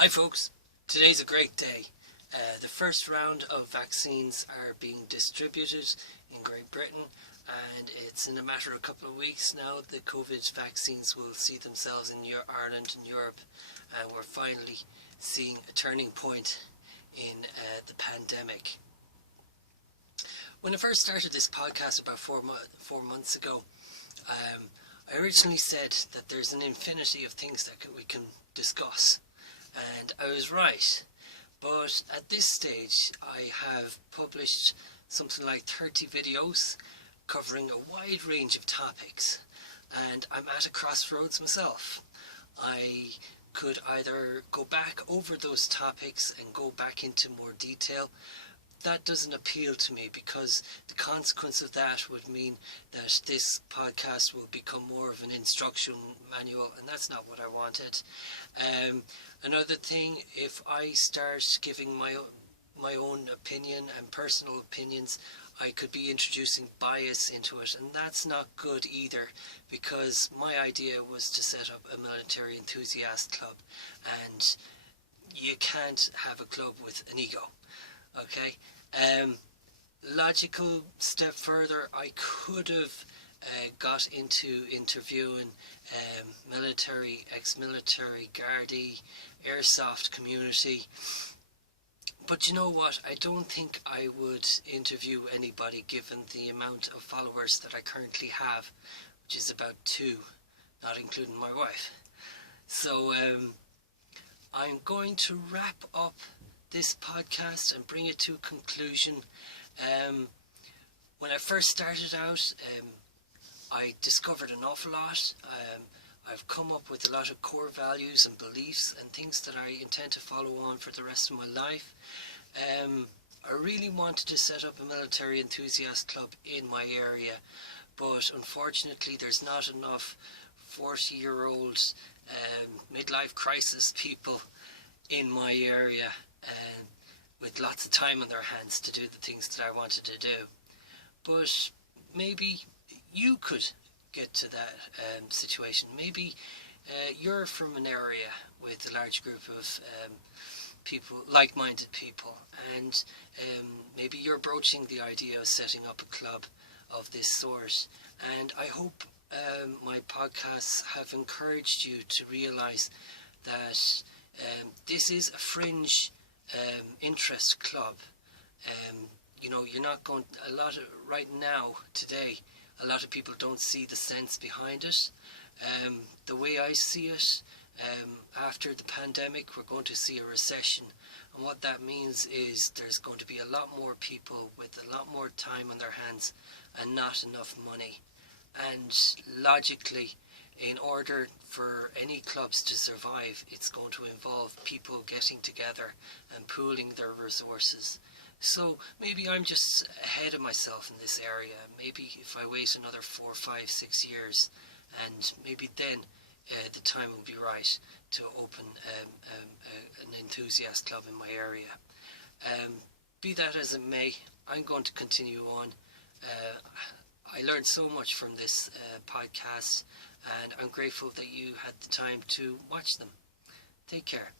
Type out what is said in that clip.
Hi folks, today's a great day. The first round of vaccines are being distributed in Great Britain, and it's in a matter of a couple of weeks now the COVID vaccines will see themselves in Ireland and Europe, and we're finally seeing a turning point in the pandemic. When I first started this podcast about four months ago, I originally said that there's an infinity of things that we can discuss. And I was right, but at this stage I have published something like 30 videos covering a wide range of topics, and I'm at a crossroads myself. I could either go back over those topics and go back into more detail. That doesn't appeal to me because the consequence of that would mean that this podcast will become more of an instruction manual, and that's not what I wanted. Another thing, if I start giving my own opinion and personal opinions, I could be introducing bias into it, and that's not good either, because my idea was to set up a military enthusiast club, and you can't have a club with an ego. Okay, logical step further, I could have got into interviewing military, ex-military, Gardaí, airsoft community, but you know what, I don't think I would interview anybody given the amount of followers that I currently have, which is about 2, not including my wife. So I'm going to wrap up this podcast and bring it to a conclusion. When I first started out, I discovered an awful lot. I've come up with a lot of core values and beliefs and things that I intend to follow on for the rest of my life. I really wanted to set up a military enthusiast club in my area, but unfortunately there's not enough 40-year-old midlife crisis people in my area with lots of time on their hands to do the things that I wanted to do. But maybe you could get to that situation. Maybe you're from an area with a large group of people, like-minded people, and maybe you're broaching the idea of setting up a club of this sort. And I hope my podcasts have encouraged you to realise that this is a fringe interest club. You're not going, right now, today, a lot of people don't see the sense behind it. The way I see it, after the pandemic, we're going to see a recession. And what that means is there's going to be a lot more people with a lot more time on their hands and not enough money. And logically, in order for any clubs to survive, it's going to involve people getting together and pooling their resources. So maybe I'm just ahead of myself in this area. Maybe if I wait another 4, 5, 6 years, and maybe then the time will be right to open an enthusiast club in my area. Be that as it may, I'm going to continue on. I learned so much from this podcast, and I'm grateful that you had the time to watch them. Take care.